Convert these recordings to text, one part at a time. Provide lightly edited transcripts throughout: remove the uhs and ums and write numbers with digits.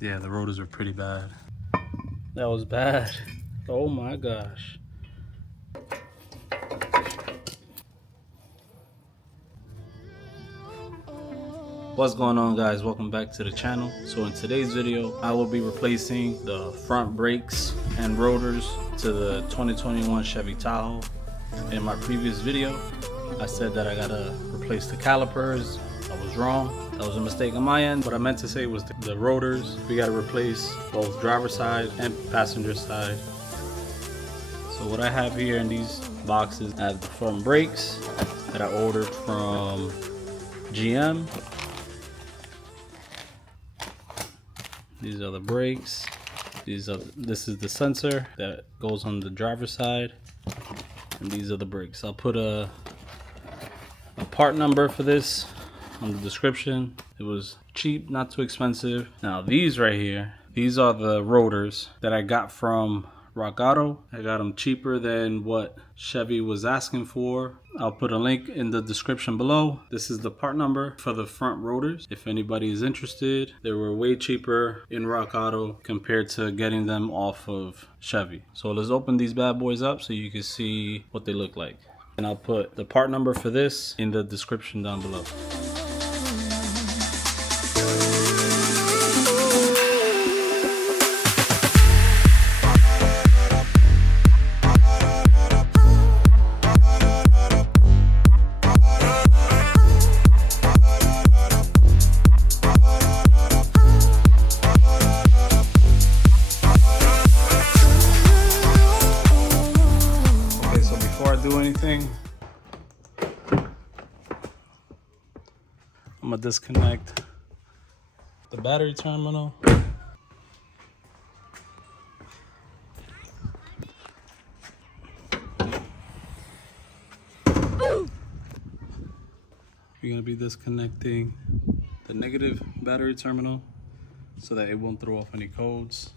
Yeah, the rotors are pretty bad. That was bad. Oh my gosh. What's going on, guys? Welcome back to the channel. So in today's video, I will be replacing the front brakes and rotors to the 2021 Chevy Tahoe. In my previous video, I said that I gotta replace the calipers. I was wrong. That was a mistake on my end. What I meant to say was the rotors. We gotta replace both driver side and passenger side. So what I have here in these boxes, I have the front brakes that I ordered from GM. These are the brakes. This is the sensor that goes on the driver's side, and these are the brakes. I'll put a part number for this on the description. It was cheap, not too expensive. Now these right here, these are the rotors that I got from Rock Auto. I got them cheaper than what Chevy was asking for. I'll put a link in the description below. This is the part number for the front rotors. If anybody is interested, they were way cheaper in Rock Auto compared to getting them off of Chevy. So let's open these bad boys up so you can see what they look like. And I'll put the part number for this in the description down below. I'm gonna disconnect the battery terminal. We're gonna be disconnecting the negative battery terminal so that it won't throw off any codes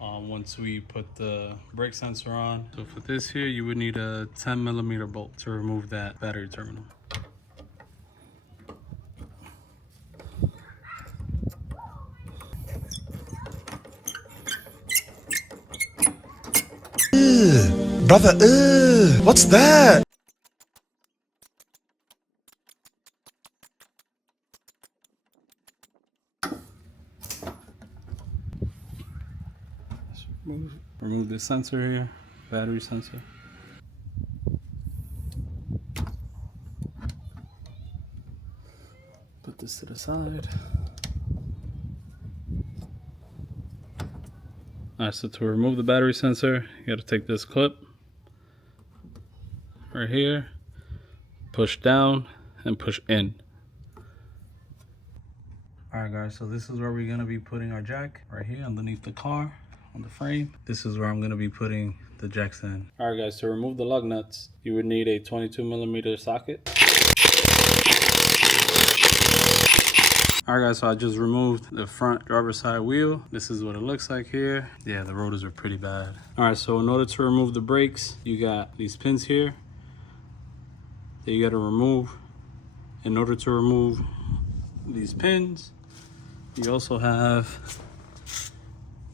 once we put the brake sensor on. So for this here, you would need a 10mm bolt to remove that battery terminal. Brother, what's that? Remove the sensor here, battery sensor. Put this to the side. Alright, so to remove the battery sensor, you gotta take this clip right here, push down and push in. Alright guys, so this is where we're gonna be putting our jack, right here underneath the car on the frame. This is where I'm gonna be putting the jacks in. Alright guys, to remove the lug nuts, you would need a 22mm socket. Alright guys, so I just removed the front driver's side wheel. This is what it looks like here. Yeah, the rotors are pretty bad. Alright, so in order to remove the brakes, you got these pins here that you gotta remove. In order to remove these pins, you also have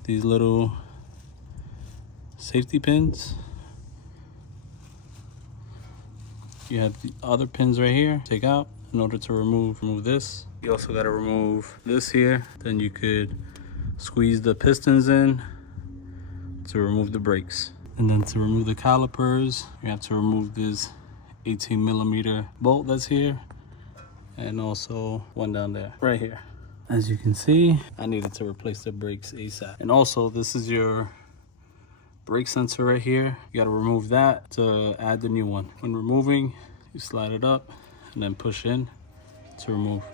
these little safety pins. You have the other pins right here, take out in order to remove this. You also got to remove this here. Then you could squeeze the pistons in to remove the brakes. And then to remove the calipers, you have to remove this 18mm bolt that's here. And also one down there, right here. As you can see, I needed to replace the brakes ASAP. And also, this is your brake sensor right here. You got to remove that to add the new one. When removing, you slide it up and then push in to remove.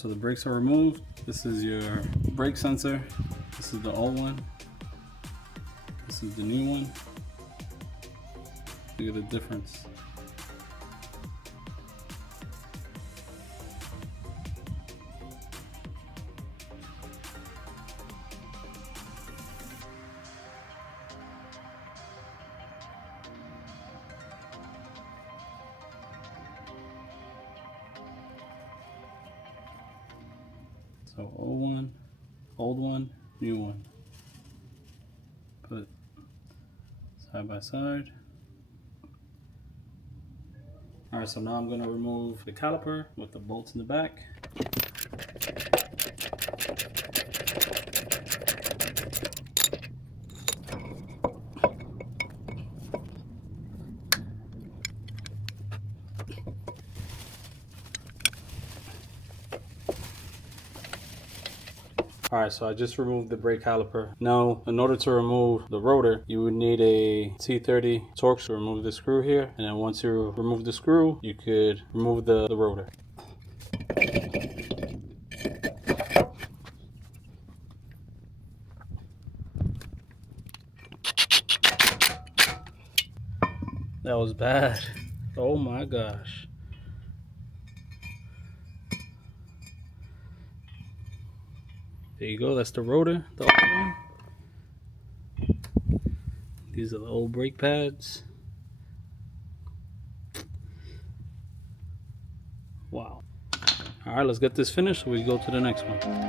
Alright, so the brakes are removed. This is your brake sensor. This is the old one. This is the new one. Look at the difference. So old one, new one. Put side by side. Alright, so now I'm going to remove the caliper with the bolts in the back. Alright, so I just removed the brake caliper. Now, in order to remove the rotor, you would need a T30 Torx to remove the screw here. And then once you remove the screw, you could remove the rotor. That was bad. Oh my gosh. There you go, that's the rotor, the old one. These are the old brake pads. Wow. Alright, let's get this finished so we go to the next one.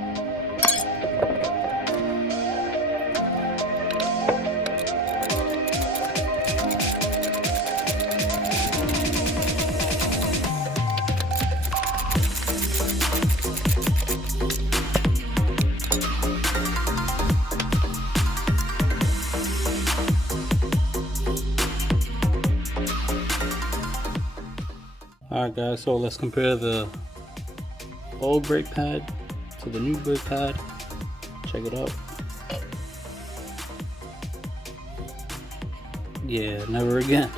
Alright guys, so let's compare the old brake pad to the new brake pad. Check it out. Yeah, never again.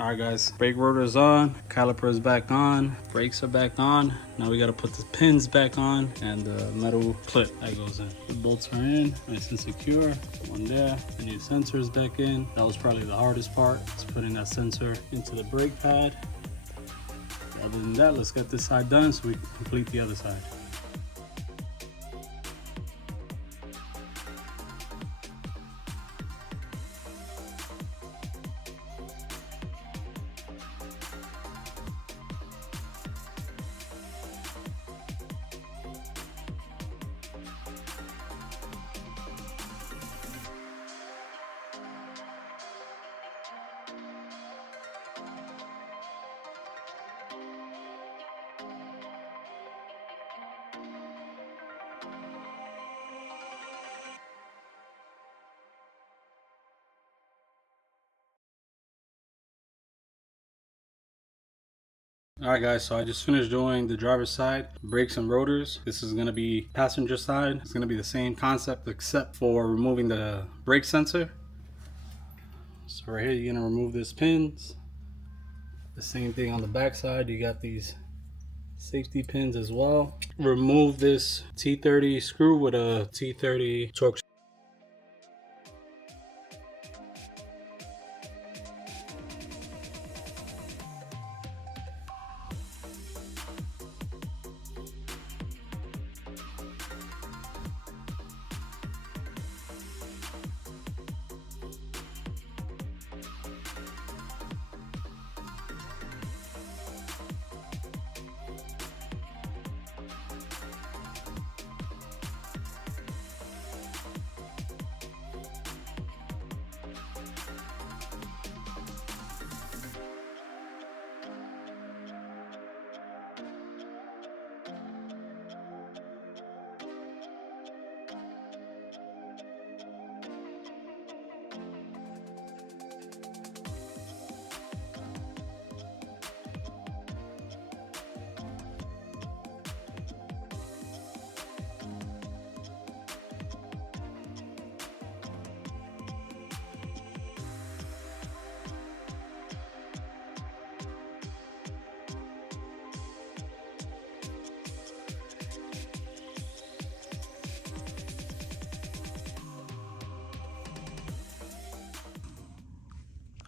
Alright guys, brake rotor is on, caliper is back on, brakes are back on. Now we gotta put the pins back on and the metal clip that goes in. The bolts are in, nice and secure. One there, the new sensor is back in. That was probably the hardest part, is putting that sensor into the brake pad. Other than that, let's get this side done so we can complete the other side. Alright guys, so I just finished doing the driver's side, brakes and rotors. This is going to be passenger side. It's going to be the same concept except for removing the brake sensor. So right here you're going to remove these pins. The same thing on the back side, you got these safety pins as well. Remove this T30 screw with a T30 Torx.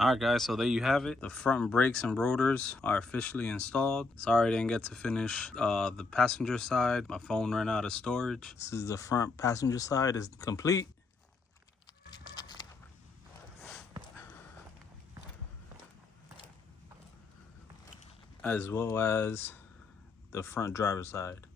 Alright guys, so there you have it. The front brakes and rotors are officially installed. Sorry I didn't get to finish the passenger side. My phone ran out of storage. This is the front passenger side is complete. As well as the front driver's side.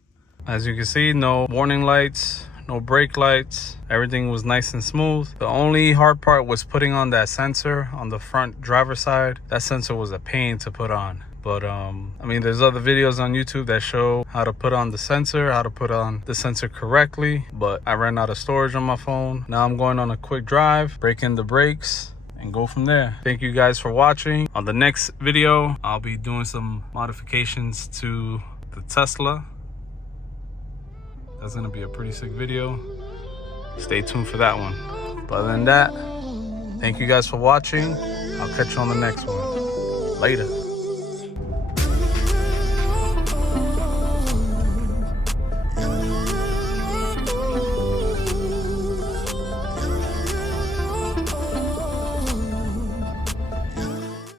As you can see, no warning lights, no brake lights. Everything was nice and smooth. The only hard part was putting on that sensor on the front driver's side. That sensor was a pain to put on. But I mean, there's other videos on YouTube that show how to put on the sensor, how to put on the sensor correctly. But I ran out of storage on my phone. Now I'm going on a quick drive, break in the brakes, and go from there. Thank you guys for watching. On the next video, I'll be doing some modifications to the Tesla. That's gonna be a pretty sick video. Stay tuned for that one. But other than that, thank you guys for watching. I'll catch you on the next one. Later.